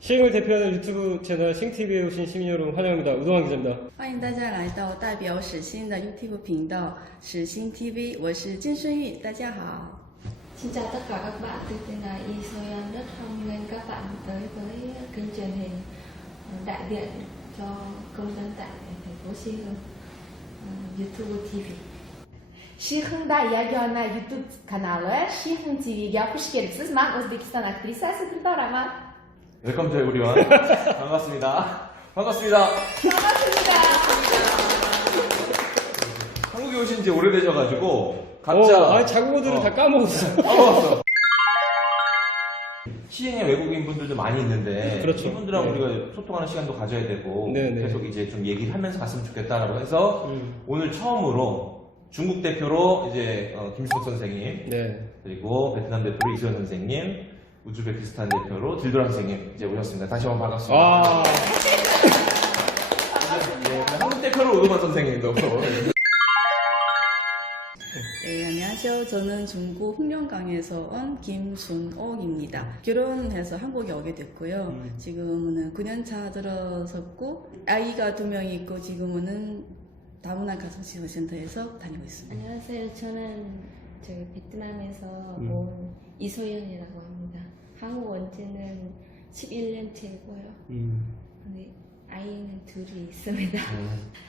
시흥을 대표하는 유튜브 채널 싱TV에 오신 시민 여러분 환영합니다. 우동환 기자입니다. 欢迎大家来到代表始兴的 YouTube 频道始兴 TV， 我是金顺玉，大家好。 Xin chào tất cả các bạn, từ tên là Isoyan, rất hoan nghênh các bạn tới với kênh truyền hình đại diện cho công dân tại thành phố Siheung, YouTube TV. Siheungda 이야기하는 유튜브 каналы Siheung TV'ге xush kelibsiz. Men O'zbekiston aktrisasi Dildoraman. 웰컴 투 에브리원. 반갑습니다. 반갑습니다. 반갑습니다. 한국에 오신 지 오래되셔가지고 각자 자국어들은 다 까먹었어. 까먹었어. 시흥에 외국인 분들도 많이 있는데 그렇죠. 이분들하고 네. 우리가 소통하는 시간도 가져야 되고 네네. 계속 이제 좀 얘기를 하면서 갔으면 좋겠다라고 해서 오늘 처음으로 중국 대표로 이제 김수석 선생님 네. 그리고 베트남 대표로 이소연 선생님, 우즈베키스탄 대표로 딜도란 선생님 이제 오셨습니다. 다시 한번 반갑습니다. 아, 네, 한국 대표로 우동환 선생님도. 네, 안녕하세요. 저는 중국 흑룡강에서 온 김순옥입니다. 결혼해서 한국에 오게 됐고요. 지금은 9년차 들어섰고 아이가 2명 있고 지금은 다문화 가정지원센터에서 다니고 있습니다. 안녕하세요. 저는 저희 베트남에서 온 이소연이라고 합니다. 한국 온 지는 11년째고요. 근데 아이는 둘이 있습니다.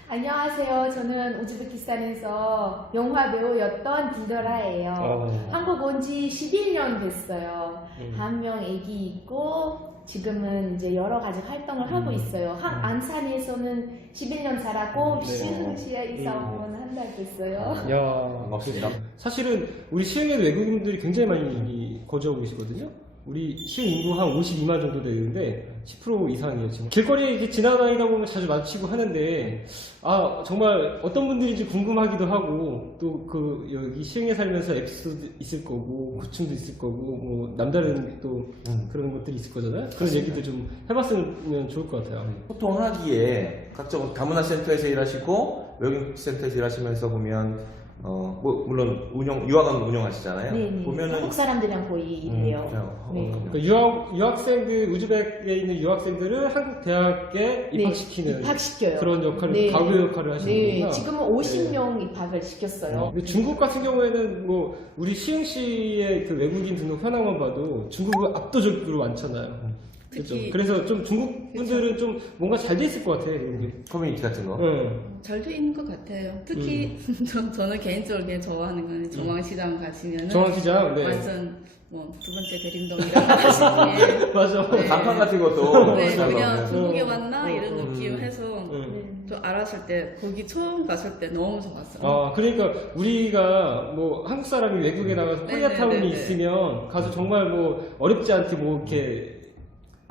안녕하세요. 저는 우즈베키스탄에서 영화 배우였던 딜더라예요. 한국 온 지 11년 됐어요. 한 명 애기 있고 지금은 이제 여러 가지 활동을 하고 있어요. 안산에서는 11년 살았고 시흥시에 이사 온 한 달 됐어요. 야, 반갑습니다. 사실은 우리 시흥에도 외국인들이 굉장히 많이 거주하고 계시거든요. 우리 시흥 인구 한 52만 정도 되는데 10% 이상이에요 지금. 길거리에 이렇게 지나다니다 보면 자주 마주치고 하는데 아 정말 어떤 분들인지 궁금하기도 하고 또 그 여기 시흥에 살면서 에피소드 있을 거고 고충도 있을 거고 뭐 남다른 또 그런 것들이 있을 거잖아요. 그런 얘기도 좀 해봤으면 좋을 것 같아요. 소통하기에 각종 다문화 센터에서 일하시고 외국인 센터에서 일하시면서 보면 뭐 물론 유학원 운영하시잖아요. 네. 보면은 한국 사람들이랑 거의 일해요. 네. 그러니까 유학생들 우즈벡에 있는 유학생들을 한국 대학에 입학시키는 입학시켜요. 그런 역할을 네. 가구 역할을 하시는 네, 거구나. 지금은 50명 입학을 시켰어요. 근데 중국 같은 경우에는 뭐 우리 시흥시의 그 외국인 등록 현황만 봐도 중국은 압도적으로 많잖아요. 그렇죠. 특히- 그래서 좀 중국 분들은 좀 뭔가 잘 돼 있을 것 같아요. 이런 게. 커뮤니티 같은 거. 잘 돼 있는 것 같아요. 특히 저는 개인적으로 그냥 좋아하는 건 정왕시장 가시면은 정왕시장, 네. 완전 뭐 2번째 대림동이라고 하시기에 맞아. 네. 간판 같은 것도 네, 잘 그냥 나오면. 중국에 왔나 이런 느낌해서 음. 저 알았을 때 거기 처음 갔을 때 너무 좋았어요. 아, 그러니까 우리가 뭐 한국 사람이 외국에 나가서 코리아타운이 네네네네. 있으면 가서 정말 뭐 어렵지 않게 뭐 이렇게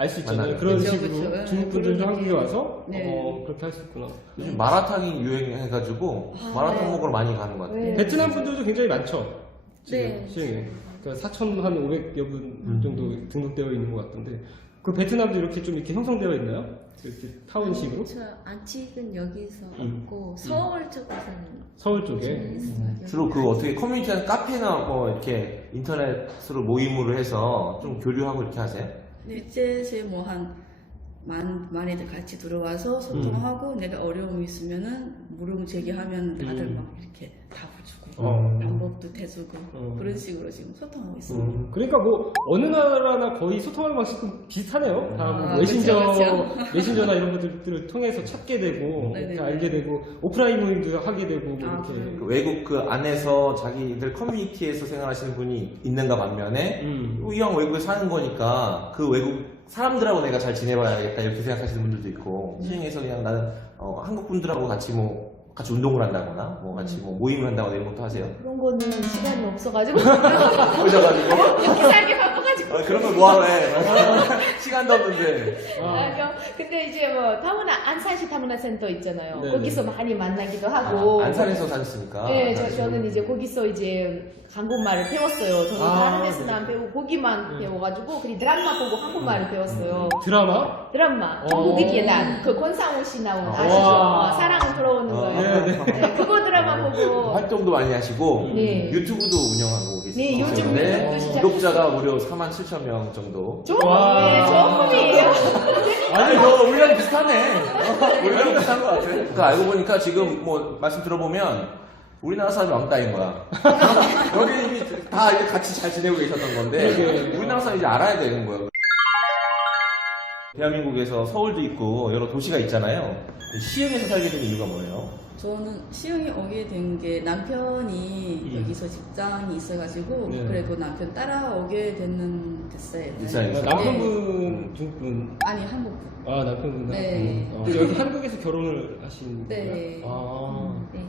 알 수 있잖아요. 만나요. 그런 그쵸, 식으로 그쵸. 중국 분들도 그런 한국에 느낌. 와서 네. 그렇게 할 수 있구나. 요즘 마라탕이 유행해가지고 마라탕 네. 먹으러 많이 가는 것 같아요. 네. 베트남 분들도 굉장히 많죠. 지금 네. 시흥에. 그러니까 4,500여 분 정도 등록되어 있는 것 같던데. 그 베트남도 이렇게 좀 이렇게 형성되어 있나요? 이렇게 타운식으로? 저 안식은 여기서 없고 서울 쪽에서는 서울 쪽에. 있어요. 주로 그 어떻게 커뮤니티나 카페나 뭐 이렇게 인터넷으로 모임으로 해서 좀 교류하고 이렇게 하세요? 이제 뭐한 많이들 같이 들어와서 소통하고 내가 어려움이 있으면은 물음 제기하면 다들 막 이렇게 답해주고 방법도 대주고 그런 식으로 지금 소통하고 있습니다. 그러니까 뭐 어느 나라나 거의 소통하는 방식은 비슷하네요. 다 뭐 아, 메신저, 그쵸. 메신저나 이런 것들을 통해서 찾게 되고 네네네. 이렇게 알게 되고 오프라인 모임도 하게 되고 뭐 아, 이렇게. 그래요? 그 외국 그 안에서 자기들 커뮤니티에서 생활하시는 분이 있는가 반면에 이왕 외국에 사는 거니까 그 외국 사람들하고 내가 잘 지내봐야겠다 이렇게 생각하시는 분들도 있고 시흥에서 그냥 나는 한국 분들하고 같이 같이 운동을 한다거나 뭐 같이 뭐 모임을 한다거나 이런 것도 하세요. 그런 거는 시간이 없어가지고 그러셔가지고 여기 살기 바빠가지고. 그런 걸 뭐하러 해. 시간도 없는데. 근데 이제 뭐 다문화 안산시 다문화 센터 있잖아요. 네네. 거기서 많이 만나기도 하고. 안산에서 사셨으니까. 네, 저는 이제 거기서 이제 한국말을 배웠어요. 저는 다른 데서는 안 배우고 거기만 배워가지고 그리고 드라마 보고 한국말을 배웠어요. 드라마? 드라마 전국의 계단 그 권상우 씨 나온 아시죠? 와. 사랑은 돌아오는 거예요. 네, 그거 드라마 보고 활동도 많이 하시고 네. 유튜브도 운영하고 네, 계시고 요즘 계신데 유튜브도 진짜- 구독자가 무려 47,000명 정도. 네, 좋은 꿈이에요. 아니, 너 우리랑 비슷하네. 우리랑 비슷한 것 같아. 그러니까 알고 보니까 지금 뭐 말씀 들어보면 우리나라 사람이 왕따인 거야. 여기 이미 다 이제 같이 잘 지내고 계셨던 건데 우리나라 사람이 이제 알아야 되는 거예요. 대한민국에서 서울도 있고 여러 도시가 있잖아요. 시흥에서 살게 된 이유가 뭐예요? 저는 시흥에 오게 된 게 남편이 여기서 직장이 있어가지고 네. 그래도 남편 따라오게 됐어요. 일산에서. 남편분 중분 아니 한국. 아 남편분 네. 여기 한국에서 결혼을 하신 네. 거예요? 아 네.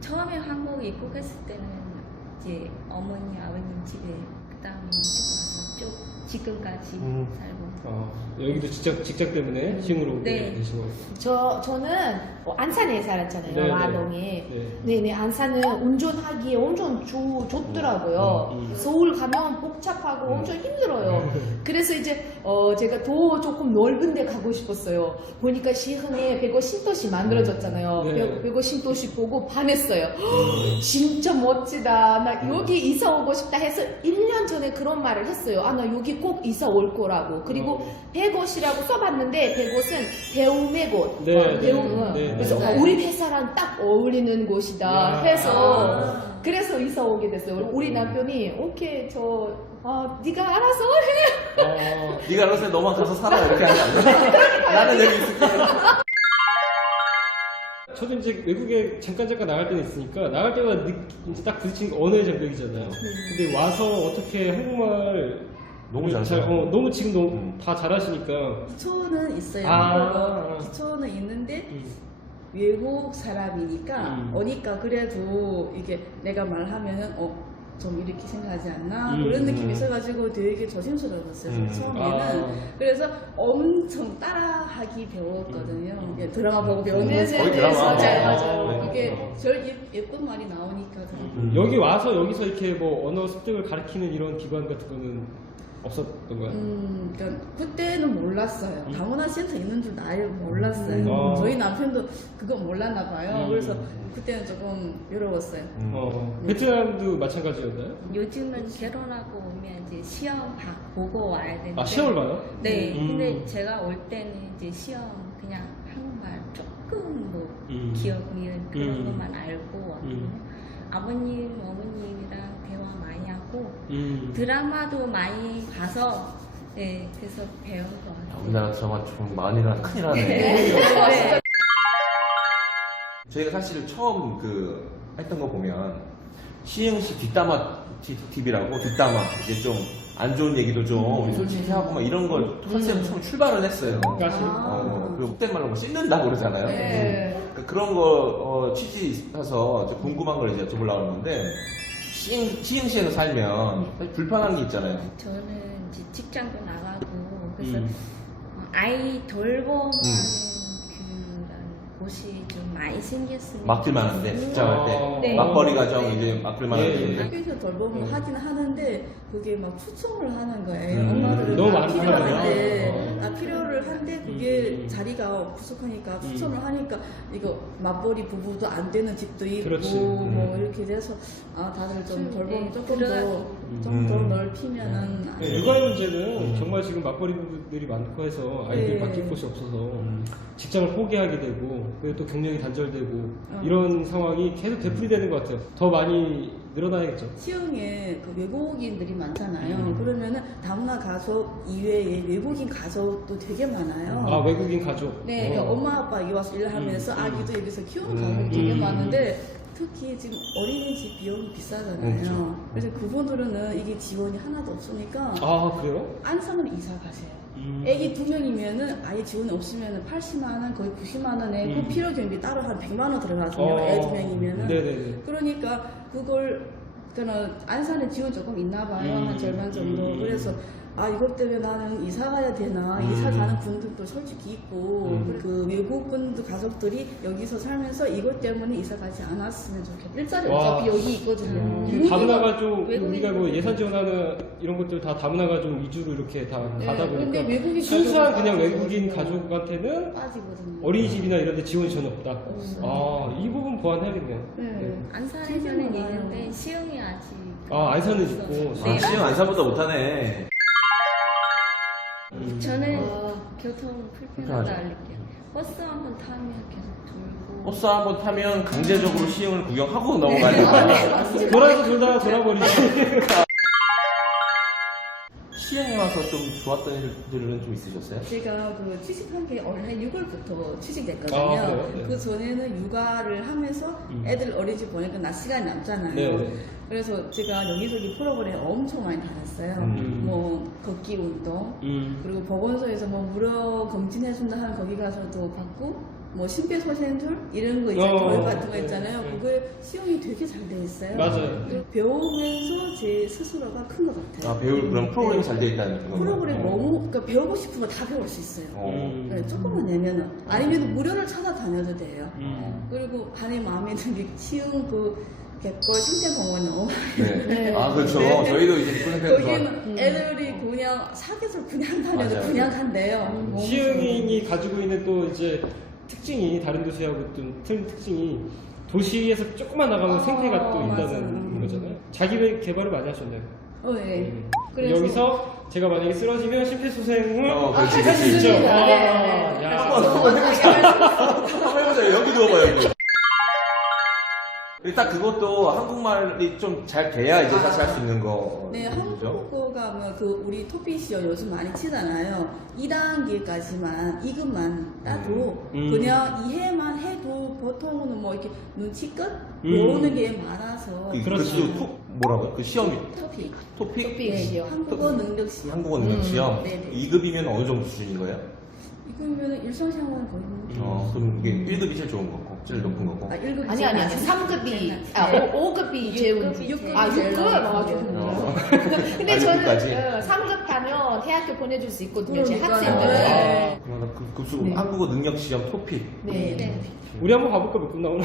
처음에 한국 입국했을 때는 이제 어머니 아버님 집에 그다음에 이쪽 와서 쭉 지금까지 살고. 여기도 직장 때문에 시흥으로 네. 오게 되신 거예요? 저는 안산에 살았잖아요. 네, 네. 와동에. 네. 네네, 안산은 운전하기에 엄청 좋더라고요. 서울 가면 복잡하고 엄청 힘들어요. 그래서 이제 제가 더 조금 넓은 데 가고 싶었어요. 보니까 시흥에 백어 신도시 만들어졌잖아요. 네. 백어 신도시 보고 반했어요. 진짜 멋지다. 나 여기 이사 오고 싶다 해서 1년 전에 그런 말을 했어요. 아, 나 여기 꼭 이사 올 거라고. 그리고 백옷이라고 써봤는데 백옷은 배움의곳. 네, 배움. 네, 네, 그래서 네. 우리 회사랑 딱 어울리는 곳이다 해서 그래서 이사 오게 됐어요. 우리 남편이 오케이 네가 알아서 해. 네가 알아서 너만 가서 살아 이렇게 하면 안 돼? 나는 여기 있을게. 저도 이제 외국에 잠깐 나갈 때는 있으니까 나갈 때마다 이제 딱 부딪히는 게 언어의 장벽이잖아요. 근데 와서 어떻게 한국말 너무 잘하세요. 너무 지금 너무 다 잘하시니까. 기초는 있어요. 기초는 있는데 외국 사람이니까 오니까 그래도 이게 내가 말하면은 좀 이렇게 생각하지 않나 그런 느낌이 있어가지고 되게 조심스러웠어요. 처음에는. 그래서 엄청 따라하기 배웠거든요. 이게 드라마 보고 배우는 거지. 거의 드라마. 맞아요. 이게 절 예쁜 말이 나오니까. 여기 와서 여기서 이렇게 뭐 언어 습득을 가르치는 이런 기관 같은 거는 없었던 거예요? 그러니까 그때는 몰랐어요. 다문화 센터 있는 줄 아예 몰랐어요. 저희 남편도 그거 몰랐나 봐요. 그래서 그때는 조금 외로웠어요. 베트남도 마찬가지였나요? 요즘은 결혼하고 오면 이제 시험 보고 와야 되는데. 아 시험을 봐요? 네. 근데 제가 올 때는 이제 시험 그냥 한국말 조금 뭐 기억 그런 것만 알고 왔거든요. 아버님, 어머님이랑 대화 많이 하고 드라마도 많이 봐서 네 그래서 배운 거 같아요. 우리나라 드라마 좀 많이 큰일 나네. 네. 저희가 사실 처음 했던 거 보면 시흥시 뒷담화 TV라고 뒷담화 이제 좀 안 좋은 얘기도 좀 우리 솔직히 하고 막 이런 걸 컨셉 처음 출발을 했어요. 그 속된 말로 뭐 씻는다고 그러잖아요. 네. 그런 거 취지해서 궁금한 걸 이제 여쭤보려고 하는데 시흥시에서 살면 사실 불편한 게 있잖아요. 저는 이제 직장도 나가고 그래서 아이 돌봄하는 그런 곳이 좀 많이 생겼으면 맡길 만한데 직장할 때 네. 맞벌이 가정 이제 맡길 만한데 학교에서 돌봄을 하긴 하는데 그게 막 추천을 하는 거예요. 음. 엄마들은 너무 다 많구나. 필요한데 필요를 한데 그게 자리가 부족하니까 추천을 하니까 이거 맞벌이 부부도 안 되는 집도 있고 그렇지. 뭐 이렇게 돼서 다들 좀 돌봄 조금 더 넓히면은 육아의 문제는 정말 지금 맞벌이 부부들이 많고 해서 아이들 맡길 곳이 없어서 직장을 포기하게 되고 그리고 또 경력이 단절되고 이런 상황이 계속 되풀이되는 것 같아요. 더 많이 늘어나야겠죠. 시흥에 그 외국인들이 많잖아요. 그러면은 다문화 가족 이외에 외국인 가족도 되게 많아요. 아 외국인 가족. 네, 그러니까 엄마 아빠 여기 와서 일하면서 아기도 여기서 키우는 가족이 되게 많은데 특히 지금 어린이집 비용이 비싸잖아요. 그래서 그분들은 이게 지원이 하나도 없으니까 아 그래요? 안산으로 이사 가세요. 애기 2명이면은 아예 지원이 없으면은 80만 원, 거의 90만 원에 그 필요 경비 따로 한 100만 원 들어가거든요. 애 2명이면은. 네네네. 그러니까 그걸 저는 안산에 지원 조금 있나 봐요. 한 절반 정도. 그래서 이것 때문에 나는 이사 가야 되나. 이사 가는 분들도 솔직히 있고 그 외국 분들 가족들이 여기서 살면서 이것 때문에 이사 가지 않았으면 좋겠다. 일자리 어차피 여기 있거든요. 다문화가 좀 우리가 뭐 예산 지원하는 이런 것들 다 다문화가 좀 위주로 이렇게 다 가다 근데 보니까 외국인 순수한 가족은 그냥 빠지거든요. 외국인 가족한테는 빠지거든요. 어린이집이나 이런 데 지원이 전혀 없다. 이 부분 보완해야겠네요. 네. 안산에서는 있는데 시흥이 아직 안산은 없어서. 있고. 네. 시흥 안산보다 못하네. 저는 교통 불편하죠. 불편하다 알릴게요. 버스 한번 타면 계속 돌고. 버스 한번 타면 강제적으로 시흥을 구경하고 넘어가야 돼요. 돌아서 돌다가 돌아버리지. 시흥에 와서 좀 좋았던 일들은 좀 있으셨어요? 제가 그 취직한 게 올해 6월부터 취직됐거든요. 아, 그래요? 네. 그 전에는 육아를 하면서 애들 어린이집 보니까 낮 시간이 남잖아요. 네. 그래서 제가 여기저기 프로그램 엄청 많이 다녔어요. 뭐 걷기 운동, 그리고 보건소에서 뭐 무료 검진해준다 하면 거기 가서도 받고, 뭐 심폐소생술 이런 거 이제 교육 같은 거 있잖아요. 그거에 시험이 되게 잘 돼 있어요. 맞아요. 그리고 배우면서 제 스스로가 큰 것 같아요. 아, 배울 그런 프로그램이 잘 돼 있다는 그런 프로그램 거. 너무 그러니까 배우고 싶은 거 다 배울 수 있어요. 네, 조금만 내면은 아니면 무료를 찾아다녀도 돼요. 그리고 반에 마음에 드는 게 쉬운 그 갯벌 생태공원 너무 네. 아, 그렇죠. 네. 저희도 이제 푸른색 거기는 애들이 그냥 사계절 그냥 다녀도 맞아요. 그냥 간대요. 너무 시흥이 가지고 있는 또 이제 특징이 다른 도시하고 좀 틀린 특징이 도시에서 조금만 나가면 생태가 또 맞아요. 있다는 거잖아요. 자기 개발을 많이 하셨나요? 네. 그래서 여기서 제가 만약에 쓰러지면 심폐소생을 그렇지, 할 수 그렇지. 있죠. 네. 아, 야. 한번 해보자. 여기 누워봐요. 딱 그것도 한국말이 좀 잘 돼야 이제 사실 할 수 있는 거. 네, 그죠? 한국어가 뭐 그 우리 토픽이요 요즘 많이 치잖아요. 2단계까지만 2급만 따도 그냥 이해만 해도 보통은 뭐 이렇게 눈치껏 배우는 게 많아서 그렇지. 뭐라고요? 그 시험이 토픽. 토픽? 네, 한국어 능력 시험. 한국어 능력 시험. 네네. 2급이면 어느 정도 수준인 거예요? 이거면 일상생활 거의 그럼 이게 1급이 제일 좋은 거고, 제일 높은 거고. 1급 아니 3급이 5급이 제일 육급이 아 제일 6급 높아요. 근데 아, 저는 6급까지? 3급 가면 대학교 보내줄 수 있거든요. 제 그러니까요. 학생들. 네. 그러면 그 네. 한국어 능력 시험 토픽. 네. 네. 우리 한번 가볼까? 몇 분 나오나?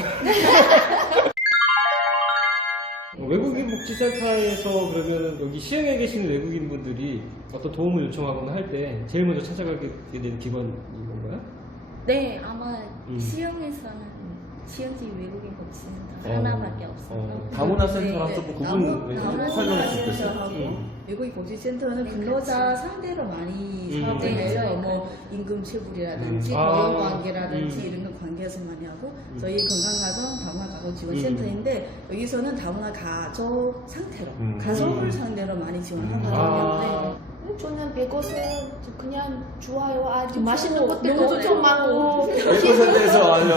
외국인 복지센터에서 그러면 여기 시흥에 계시는 외국인 분들이 어떤 도움을 요청하거나 할 때 제일 먼저 찾아가게 되는 기관인 건가요? 네, 아마 시흥에서는 시흥시 외국인 복지센터 하나밖에 없어요. 다문화 센터랑 네, 조금 다문화 구분 설명할 수 있겠어요? 센터하고 외국인 복지센터는 근로자 상대로 많이 사업을 네, 해요. 네. 뭐 임금 체불이라든지 아. 고용 관계라든지 이런 거 관계에서 많이 하고 저희 건강가정 다문화 가족 지원센터인데 여기서는 다문화 가족 상태로 가족을 상대로 많이 지원하거든요. 아. 저는 배것은 그냥 좋아요. 아주 뭐 맛있는 것들도 너무 엄청 많고 외국에서 아주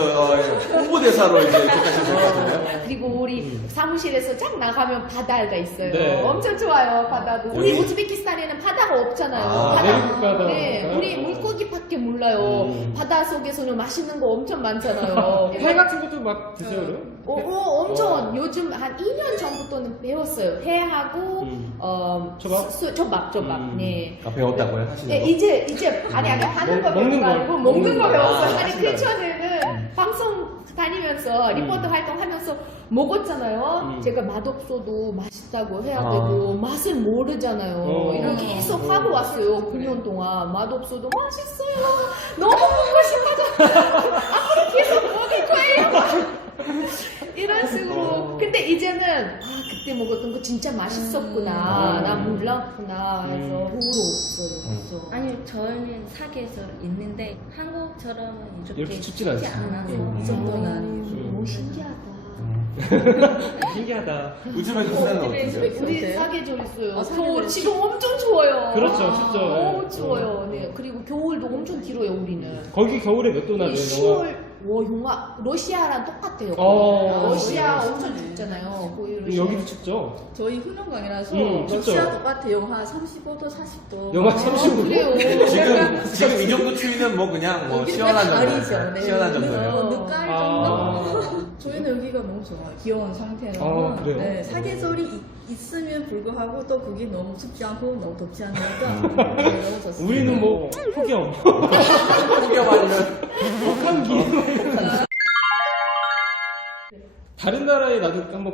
홍보대사로 이제 이렇게 하시면 될 것 같은데요? 그리고 우리 사무실에서 쫙 나가면 바다가 있어요. 네. 엄청 좋아요, 바다도. 우리 여기- 우즈베키스탄에는 바다가 없잖아요. 아, 내륙 바다. 네, 우리 물고기밖에 몰라요. 바다 속에서는 맛있는 거 엄청 많잖아요. 회 같은 것도 막 드세요, 그럼? 엄청 요즘 한 2년 전부터는 배웠어요. 회하고 초밥? 초밥. 네. 아, 배웠다고요? 하시는 네, 거? 이제 아니 하는 거 먹는 배우는 거 거. 아니고 먹는 거 배웠어요. 아, 아니 그 전에는 방송 다니면서 리포터 활동하면서 먹었잖아요. 제가 맛없어도 맛있다고 해야 되고 맛을 모르잖아요. 이렇게 계속 하고 왔어요. 9년 동안 맛없어도 맛있어요. 너무 먹고 싶어서 앞으로 계속 먹을 거예요. 이런 식으로. 근데 이제는 그때 먹었던 거 진짜 맛있었구나. 나 몰랐구나. 해서 후로 없어요. 아니요, 저희는 사계절 있는데 한국처럼 이렇게 춥진 않지. 않아서 이 정도는 아니고. 너무 신기하다. 신기하다. 우즈베키스탄은 어떠세요? 우리 사계절 있어요. 사계절 겨울 지금 엄청 추워요. 그렇죠, 춥죠. 너무 추워요. 네. 그리고 겨울도 엄청 길어요, 우리는. 거기 겨울에 몇 도나 돼요? 10월, 영하, 러시아랑 똑같아요. 러시아 엄청 춥잖아요. 거기 러시아. 여기도 춥죠? 저희 훈련강이라서 춥죠. 러시아 똑같아 영하 35도 40도 영하 35도? 그래요. 지금 이 정도 추위는 뭐 그냥 뭐 시원한 정도. 네. 시원한 정도예요. 늦가을 정도. 저희는 여기가 너무 좋아요. 귀여운 상태라서. 아, 그래요? 네, 사계절이 있으면 불구하고 또 그게 너무 춥지 않고 너무 덥지 않으니까 네, 너무 좋습니다. 우리는 뭐 폭염, 폭염 아니면 혹한기. 다른 나라에 나도 한번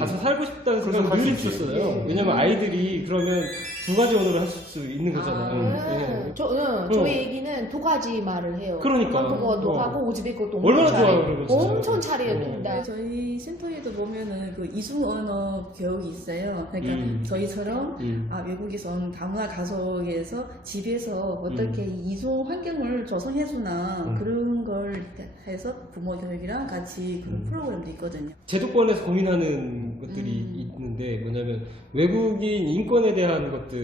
가서 살고 싶다는 생각이 늘 있었어요. 왜냐면 아이들이 그러면 두 가지 언어를 할 수 있는 거잖아요. 저희 애기는 두 가지 말을 해요. 그러니까. 한국어도 하고 우즈베크어도 얼마나 엄청 좋아요, 그러면 진짜. 엄청 잘해요, 둘 다. 저희 센터에도 보면은 그 이중 언어 교육이 있어요. 그러니까 저희처럼 외국에서 온 다문화 가족에서 집에서 어떻게 이중 환경을 조성해주나 그런 걸 이렇게 해서 부모 교육이랑 같이 그런 프로그램도 있거든요. 제도권에서 고민하는 것들이 있는데 뭐냐면 외국인 인권에 대한 것들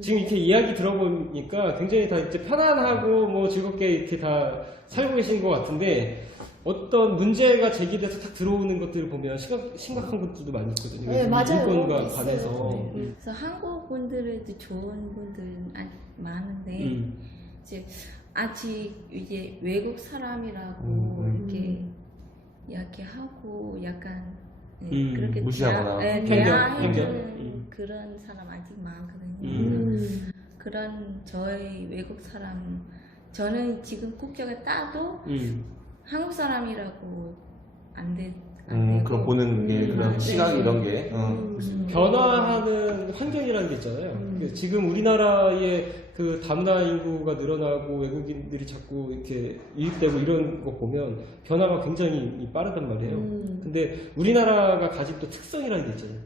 지금 이렇게 이야기 들어보니까 굉장히 다 이제 편안하고 뭐 즐겁게 이렇게 다 살고 계신 것 같은데 어떤 문제가 제기돼서 딱 들어오는 것들을 보면 심각한 것들도 많이 있거든요. 네, 맞아요. 인권과 있어요. 관해서. 그래서 한국 분들에도 좋은 분들은 많은데 이제 아직 이제 외국 사람이라고 이렇게 이야기하고 약간 그렇게 무시하거나 대화하는 그런 사람 아직 많거든요. 그런 저희 외국 사람 저는 지금 국적을 따도 한국 사람이라고 안 되고 그런 보는 게 그런 시각 이런 게 변화하는 환경이라는 게 있잖아요. 지금 우리나라의 그 다문화 인구가 늘어나고 외국인들이 자꾸 이렇게 유입되고 이런 거 보면 변화가 굉장히 빠르단 말이에요. 근데 우리나라가 가진 또 특성이라는 게 있잖아요.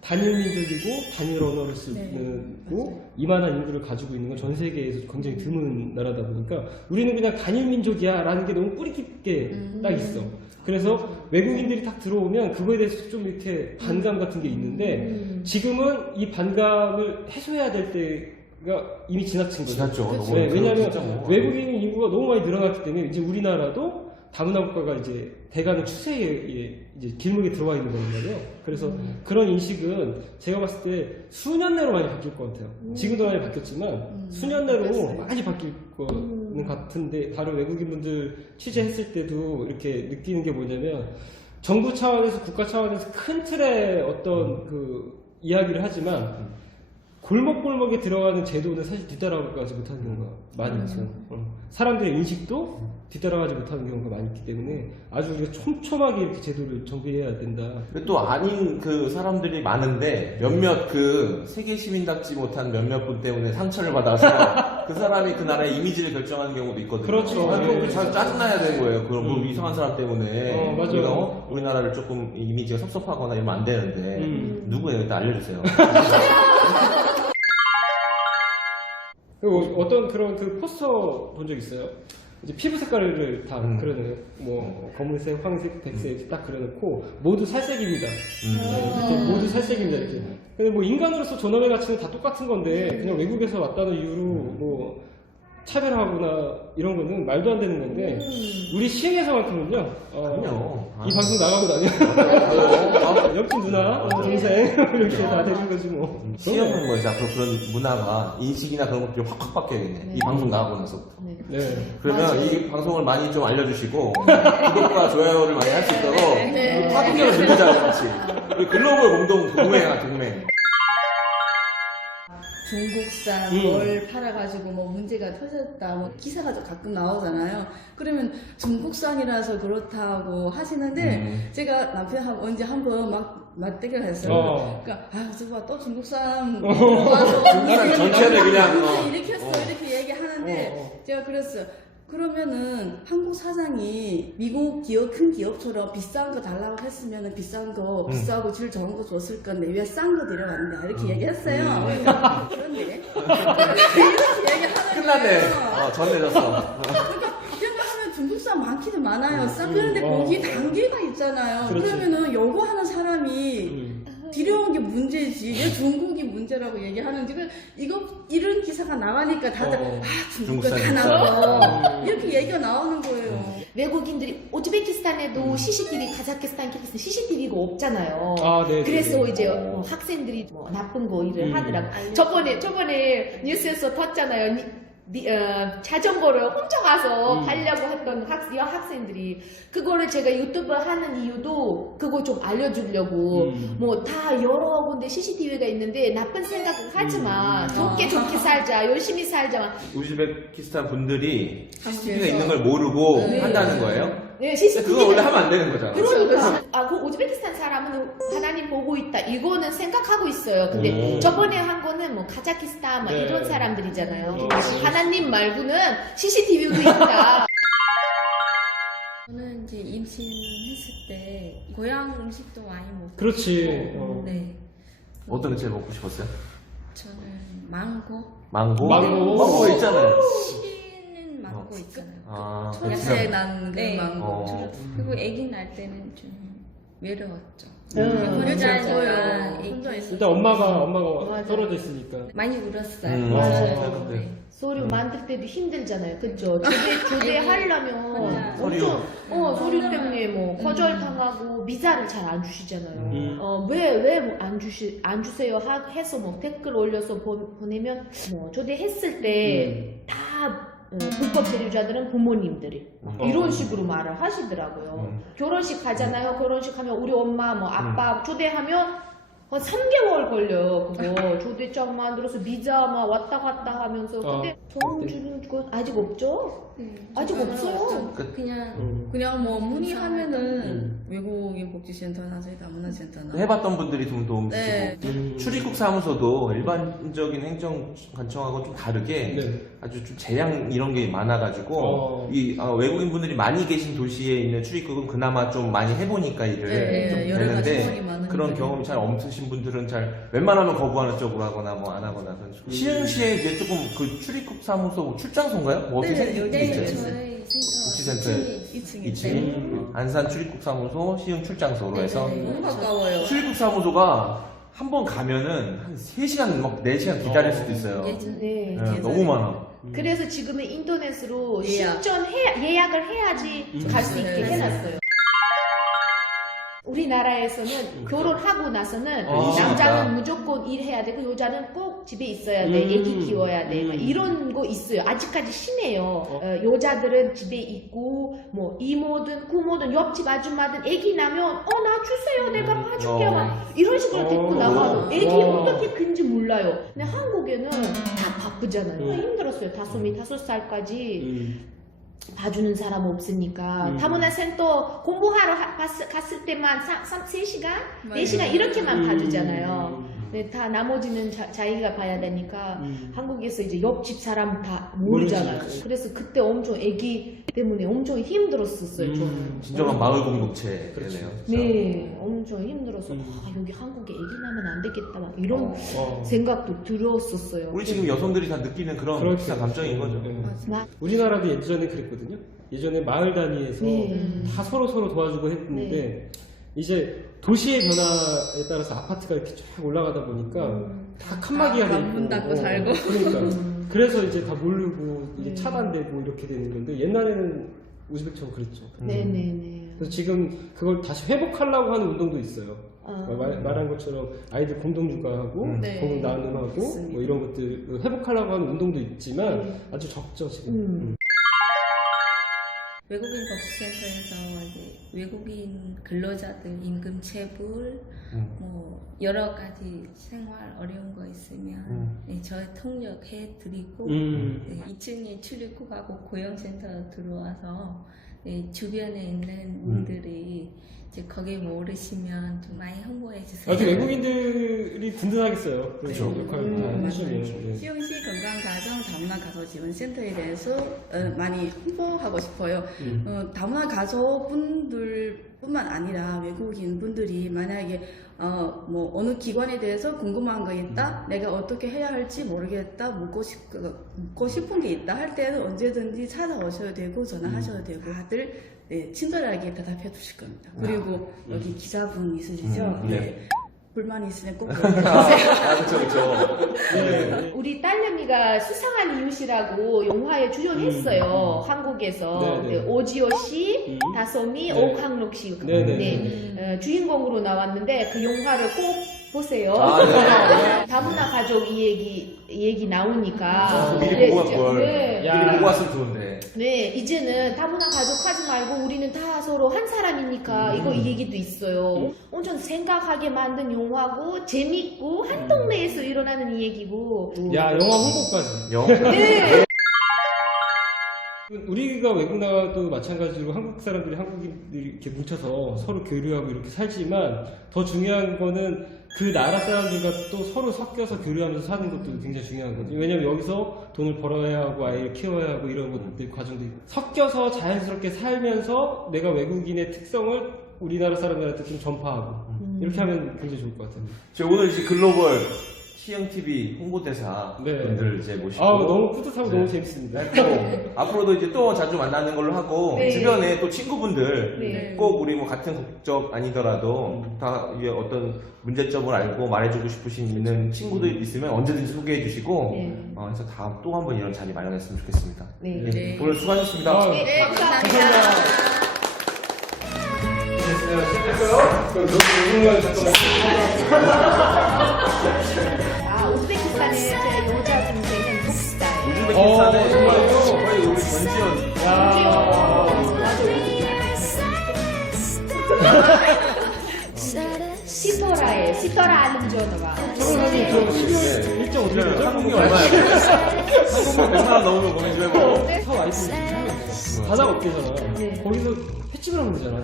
단일 민족이고 단일 언어를 쓰고 이만한 인구를 가지고 있는 건 전 세계에서 굉장히 드문 나라다 보니까 우리는 그냥 단일 민족이야 라는 게 너무 뿌리 깊게 딱 있어. 그래서 외국인들이 딱 들어오면 그거에 대해서 좀 이렇게 반감 같은 게 있는데 지금은 이 반감을 해소해야 될 때가 이미 지나친 거죠. 지났죠. 네, 왜냐하면 외국인 인구가 너무 많이 늘어났기 때문에 이제 우리나라도 다문화 국가가 이제 대가는 추세에 이제 길목에 들어와 있는 거란 말이에요. 그래서 그런 인식은 제가 봤을 때 수년 내로 많이 바뀔 것 같아요. 지금도 많이 바뀌었지만 수년 내로 많이 바뀔 거는 같은데 다른 외국인분들 취재했을 때도 이렇게 느끼는 게 뭐냐면 정부 차원에서 국가 차원에서 큰 틀의 어떤 그 이야기를 하지만 골목골목에 들어가는 제도는 사실 뒤따라가지 못하는 경우가 많이 있어요. 사람들의 인식도 뒤따라가지 못하는 경우가 많이 있기 때문에 아주 우리가 촘촘하게 이렇게 제도를 정비해야 된다. 근데 또 아닌 그 사람들이 많은데 몇몇 그 세계 시민답지 못한 몇몇 분 때문에 상처를 받아서 그 사람이 그 나라의 이미지를 결정하는 경우도 있거든요. 그렇죠. 또 짜증나야 되는 거예요. 그런 뭐 이상한 사람 때문에 맞아요. 우리가 우리나라를 조금 이미지가 섭섭하거나 이러면 안 되는데 누구예요? 일단 알려주세요. 그리고 어떤 그런 그 포스터 본 적 있어요? 이제 피부 색깔을 다 그려놓어요. 뭐 검은색, 황색, 백색 이렇게 딱 그려놓고 모두 살색입니다. 이렇게 모두 살색입니다. 이렇게. 근데 뭐 인간으로서 존엄의 가치는 다 똑같은 건데 그냥 외국에서 왔다는 이유로 뭐 차별하거나 이런 거는 말도 안 되는 건데 우리 시흥에서만큼은요. 그럼요. 이 방송 나가고 다녀. 옆집 누나, 동생 이렇게 다 되는 거지 뭐. 시험은 뭐 이제 앞으로 그런 문화가 인식이나 그런 것들이 확확 바뀌어야겠네. 이 방송 나가고 나서부터. 네. 그러면 이 방송을 많이 좀 알려주시고 구독과 좋아요를 많이 할 수 있도록 파급력을 들리자고 같이. 우리 글로벌 공동 동맹. 중국산 뭘 팔아가지고 뭐 문제가 터졌다 뭐 기사가 가끔 나오잖아요. 그러면 중국산이라서 그렇다고 하시는데 제가 남편하고 언제 한번 막 맞대결 했어요. 그러니까 저봐 또 중국산 와서 중국산 전체를 그냥 이렇게 했어 이렇게 얘기하는데 제가 그랬어요. 그러면은 한국 사장이 미국 기업 큰 기업처럼 비싼 거 달라고 했으면은 비싼 거 비싸고 질 좋은 거 줬을 건데 왜 싼 거 데려왔는데 이렇게 얘기했어요. 그런데 이렇게 얘기하는 끝났네. 거예요. 전 내렸어. 생각하면 중국산 많기도 많아요. 그런데 거기 단계가 있잖아요. 그렇지. 그러면은 요구하는 사람이 들여온 게 문제지 왜 중국이 문제라고 얘기하는지 이런 기사가 나가니까 다들 중국도 다 나와 이렇게 얘기가 나오는 거예요. 외국인들이 우즈베키스탄에도 CCTV, 카자흐스탄, 키르기스탄 CCTV가 없잖아요. 네. 그래서 이제 학생들이 뭐 나쁜 거 일을 하더라고. 저번에 뉴스에서 봤잖아요. 자전거를 훔쳐가서 가려고 했던 여학생들이 그거를 제가 유튜브 하는 이유도 그거 좀 알려주려고 뭐 다 여러 군데 CCTV가 있는데 나쁜 생각은 하지마 좋게 살자 열심히 살자. 우즈베키스탄 분들이 CCTV가 있는 걸 모르고 한다는 거예요? 네, 근데 CCTV. 그건 원래 하면 안 되는 거잖아. 그러니까 그 우즈베키스탄 사람은 하나님 보고 있다 이거는 생각하고 있어요. 근데 저번에 한 거는 뭐 카자키스탄 막 네. 이런 사람들이잖아요. 하나님 말고는 CCTV도 있다. 저는 이제 임신했을 때 고향 음식도 많이 먹고 그렇지. 싶고, 네. 어떤 게 제일 먹고 싶었어요? 저는 망고. 망고? 망고. 있잖아요. 씨는 망고 있잖아요. 아, 야채 난 네. 망고. 그리고 아기 날 때는 좀 외로웠죠. 혼자 혼자니까 혼자 있어. 일단 엄마가 맞아. 떨어져 있으니까. 많이 울었어요. 맞아요. 네. 소리 만들 때도 힘들잖아요. 그죠? 조대 하려면 소리요. 엄청 소리 때문에 뭐 거절당하고 비자를 잘 안 주시잖아요. 왜 안 주세요 해서 뭐 댓글 올려서 보내면 뭐 조대했을 때 다 불법 체류자들은 부모님들이 이런 식으로 말을 하시더라고요. 결혼식 가잖아요. 결혼식 하면 우리 엄마 뭐 아빠 초대하면 한 3개월 걸려요. 그거 조대장 만들어서 비자 막 왔다 갔다 하면서 근데 돈 주는 거 아직 없죠? 아직 없어요. 그냥 뭐 문의하면은 외국인 복지센터나 저희 다문화 센터나 해봤던 분들이 좀 도움 주시고 네. 출입국 사무소도 일반적인 행정관청하고 좀 다르게 네. 아주 좀 재량 이런 게 많아가지고 외국인 분들이 많이 계신 도시에 있는 출입국은 그나마 좀 많이 해보니까 일을 네, 좀 여러 가지 되는데 상황이 많으니까. 그런 경험이 잘 없으신 분들은 잘 웬만하면 거부하는 쪽으로 하거나 뭐 안 하거나 그런 식으로. 시흥시에 이제 조금 그 출입국 사무소 뭐 출장소인가요? 뭐 어떻게 생긴 게 있어요? 저희 복지센터에 2층에 2층 안산 출입국 사무소 시흥 출장소로 해서 너무 가까워요. 출입국 사무소가 한 번 가면은 한 3시간 막 4시간 기다릴 수도 있어요. 네. 네, 너무 많아. 그래서 지금은 인터넷으로 예약. 예약을 해야지 갈 수 있게 해놨어요. 우리나라에서는 결혼하고 나서는 남자는 임신했다. 무조건 일해야 되고 여자는 꼭 집에 있어야 돼, 애기 키워야 돼, 막 이런 거 있어요. 아직까지 심해요. 여자들은 집에 있고 뭐 이모든 고모든 옆집 아줌마든 애기 나면 나 주세요, 내가 봐줄게 막 이런 식으로 데리고 나가도 애기 어떻게 큰지 몰라요. 근데 한국에는 다 바쁘잖아요. 힘들었어요. 5살까지 봐주는 사람 없으니까 다문화 센터 공부하러 갔을 때만 3시간? 4시간 이렇게만 봐주잖아요. 근데 다 나머지는 자기가 봐야 되니까 한국에서 이제 옆집 사람 다 모르잖아요. 그래서 그때 엄청 애기 때문에 엄청 힘들었었어요. 저는. 진정한 마을 공동체네요. 네, 엄청 힘들어서 여기 한국에 애기 나면 안 되겠다 막 이런 생각도 들었었어요. 우리 지금 여성들이 다 느끼는 그런 비슷한 감정인 거죠. 우리나라도 예전에 그랬거든요. 예전에 마을 단위에서 다 서로 도와주고 했는데 이제 도시의 변화에 따라서 아파트가 이렇게 쫙 올라가다 보니까 다 칸막이가 돼 문 닫고 살고. 그러니까 그래서 이제 다 모르고 이게 차단되고 이렇게 되는 건데 옛날에는 우즈벡처럼 그랬죠. 네네네. 그래서 지금 그걸 다시 회복하려고 하는 운동도 있어요. 말한 것처럼 아이들 공동 육아하고 네. 공동 나눔하고 뭐 이런 것들 회복하려고 하는 운동도 있지만 아주 적죠 지금. 외국인 복지센터에서 이제 외국인 근로자들 임금 체불, 뭐 여러 가지 생활 어려운 거 있으면 네, 저희 통역해 드리고 2층에 출입국하고 고용센터 들어와서 네, 주변에 있는 분들이 이제 거기에 모르시면 좀 많이 홍보해 주세요. 아주 외국인들이 든든하겠어요. 그렇죠. 역할을 다 하시네요. 네. 시흥시 건강가정 다문화 가족 지원센터에 대해서 많이 홍보하고 싶어요. 다문화 가족분들뿐만 아니라 외국인 분들이 만약에 뭐 어느 기관에 대해서 궁금한 거 있다, 내가 어떻게 해야 할지 모르겠다, 묻고 싶은 게 있다 할 때는 언제든지 찾아오셔도 되고 전화하셔도 되고 다들 네, 친절하게 대답해 주실 겁니다. 그리고 여기 기자분 있으시죠? 네. 불만 있으면 꼭 연락주세요. 그렇죠. 네. 우리 딸내미가 수상한 이웃이라고 영화에 출연했어요. 한국에서. 네, 네. 오지호 씨, 다솜이, 네. 오강록 씨. 네, 네. 주인공으로 나왔는데 그 영화를 꼭 보세요. 네. 다문화 가족 이 얘기 나오니까. 미리 보고 갈 걸. 네. 미리 보고 왔으면 좋은데. 네, 이제는 다문화 가족 하지 말고 우리는 다 서로 한 사람이니까 이 얘기도 있어요. 엄청 생각하게 만든 영화고 재밌고 한 동네에서 일어나는 이 얘기고. 야 영화 홍보까지. 영. 네. 우리가 외국 나가도 마찬가지로 한국 사람들이 한국인들이 이렇게 뭉쳐서 서로 교류하고 이렇게 살지만 더 중요한 거는 그 나라 사람들과 또 서로 섞여서 교류하면서 사는 것도 굉장히 중요하거든요. 왜냐면 여기서 돈을 벌어야 하고 아이를 키워야 하고 이런 것들 과정들이 섞여서 자연스럽게 살면서 내가 외국인의 특성을 우리나라 사람들한테 좀 전파하고 이렇게 하면 굉장히 좋을 것 같아요. 제가 오늘 이제 글로벌 시흥TV 홍보대사 네. 분들 이제 모시고 너무 뿌듯하고 네. 너무 재밌습니다. 또 앞으로도 이제 또 자주 만나는 걸로 하고 네. 주변에 또 친구분들 네. 꼭 우리 뭐 같은 국적 아니더라도 다 이게 어떤 문제점을 알고 말해주고 싶으신 있는 친구들 있으면 언제든지 소개해 주시고 네. 해서 다음 또 한 번 이런 자리 마련했으면 좋겠습니다. 네. 예, 네. 오늘 수고하셨습니다. 네, 감사합니다. 우즈베키스탄의 제 여자 동생은 독스타예요. 우즈베키스탄에 정말 거의 우리 전지현 시토라예요. 시토라 알름조노가. 사장님 저 12월 일정 어떻게 되죠? 한국이 얼마예요? 한국만 100만 넘으면 고민 좀 해보고 사 와이프 바다가 없대잖아. 네. 거기서 횟집을 하면 되잖아.